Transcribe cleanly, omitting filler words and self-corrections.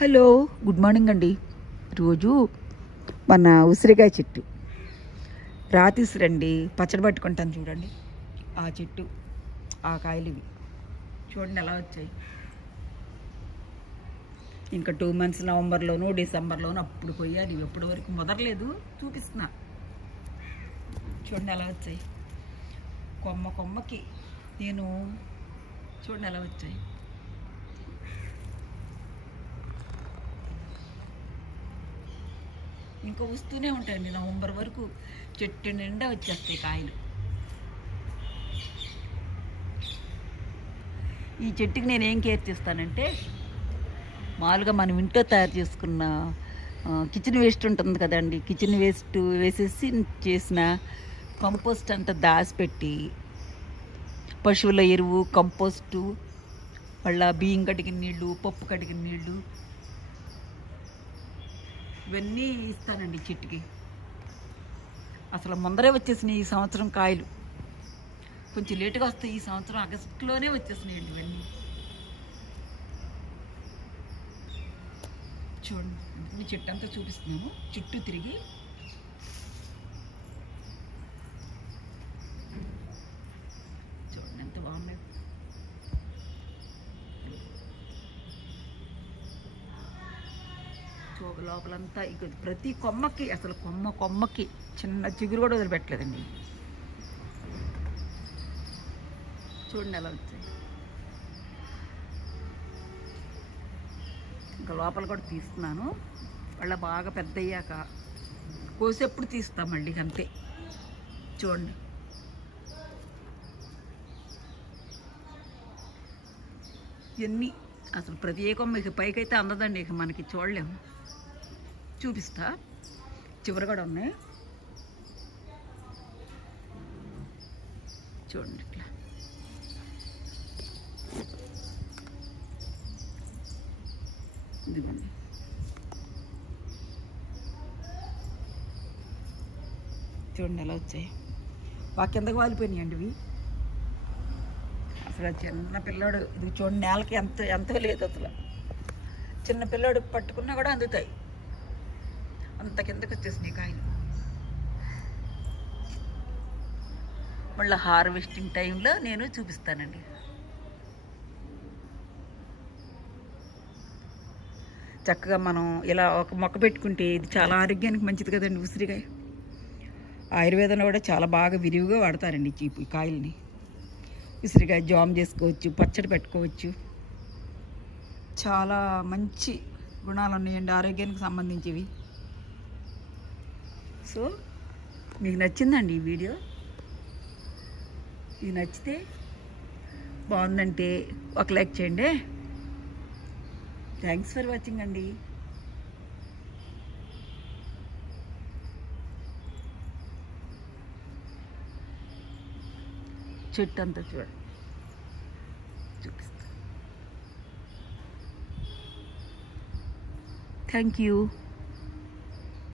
Hello, good morning అండి. రోజు మన ఉసిరికాయ చెట్టు రాతీసురండి, పచ్చడి పట్టుకుంటాను చూడండి. ఆ చెట్టు ఆ కాయలు ఇవి చూడండి ఎలా వచ్చాయి. ఇంకా 2 months నవంబర్లోను డిసెంబర్లోను అప్పుడు కొయ్యాలి. ఇవి ఎప్పటి వరకు ముదరలేదు, చూపిస్తున్నా చూడండి ఎలా వచ్చాయి. కొమ్మకి నేను చూడండి ఎలా వచ్చాయి. ఇంకా వస్తూనే ఉంటాయండి. నవంబర్ వరకు చెట్టు నిండా వచ్చేస్తాయి కాయలు. ఈ చెట్టుకి నేను ఏం కేర్ చేస్తానంటే, మామూలుగా మనం ఇంట్లో తయారు చేసుకున్న కిచెన్ వేస్ట్ ఉంటుంది కదండి, కిచెన్ వేస్ట్ వేసేసి చేసిన కంపోస్ట్ అంతా దాచిపెట్టి, పశువుల ఎరువు, కంపోస్టు, మళ్ళీ బియ్యం కడిగిన నీళ్ళు, పప్పు కడిగిన నీళ్ళు, ఇవన్నీ ఇస్తానండి చెట్టుకి. అసలు ముందరే వచ్చేసినాయి ఈ సంవత్సరం కాయలు. కొంచెం లేటుగా వస్తాయి. ఈ సంవత్సరం ఆగస్టులోనే వచ్చేసినాయండి ఇవన్నీ. చూడండి, మీ చెట్టు అంతా చూపిస్తున్నాము చుట్టూ తిరిగి. చూడండి ఎంత బాగున్నాయి. లోపలంతా ఇక ప్రతి కొమ్మకి, అసలు కొమ్మకి చిన్న చిగురు కూడా వదిలిపెట్టలేదండి. చూడండి ఎలా వచ్చాయి. ఇంకా లోపల కూడా తీస్తున్నాను. వాళ్ళ బాగా పెద్ద అయ్యాక కోసేప్పుడు తీస్తాం మళ్ళీ, అంతే. చూడండి ఇవన్నీ అసలు ప్రతి ఏ కొమ్మ ఇక పైకైతే అందదండి, ఇక మనకి చూడలేము. చూపిస్తా, చివరి కూడా ఉన్నాయి చూడండి. ఇట్లా ఇదిగోండి. చూడండి ఎలా వచ్చాయి. బాగా కిందకు వాలిపోయినాయండి ఇవి. అసలు చిన్న పిల్లాడు, ఇది చూడండి నేలకి ఎంత లేదు అసలు. చిన్న పిల్లాడు పట్టుకున్నా కూడా అందుతాయి, అంత కిందకి వచ్చేసినాయి కాయలు. మళ్ళీ హార్వెస్టింగ్ టైంలో నేను చూపిస్తానండి. చక్కగా మనం ఇలా ఒక మొక్క పెట్టుకుంటే ఇది చాలా ఆరోగ్యానికి మంచిది కదండి ఉసిరికాయ. ఆయుర్వేదంలో కూడా చాలా బాగా విరివిగా వాడతారండి ఈ కాయల్ని. ఉసిరికాయ జామ్ చేసుకోవచ్చు, పచ్చడి పెట్టుకోవచ్చు. చాలా మంచి గుణాలు ఉన్నాయండి ఆరోగ్యానికి సంబంధించివి. సో మీకు నచ్చిందండి ఈ వీడియో? ఇది నచ్చితే, బాగుందంటే ఒక లైక్ చేయండి. థ్యాంక్స్ ఫర్ వాచింగ్ అండి. చెట్టు అంతా చూడండి, చూపిస్తా. Thank you.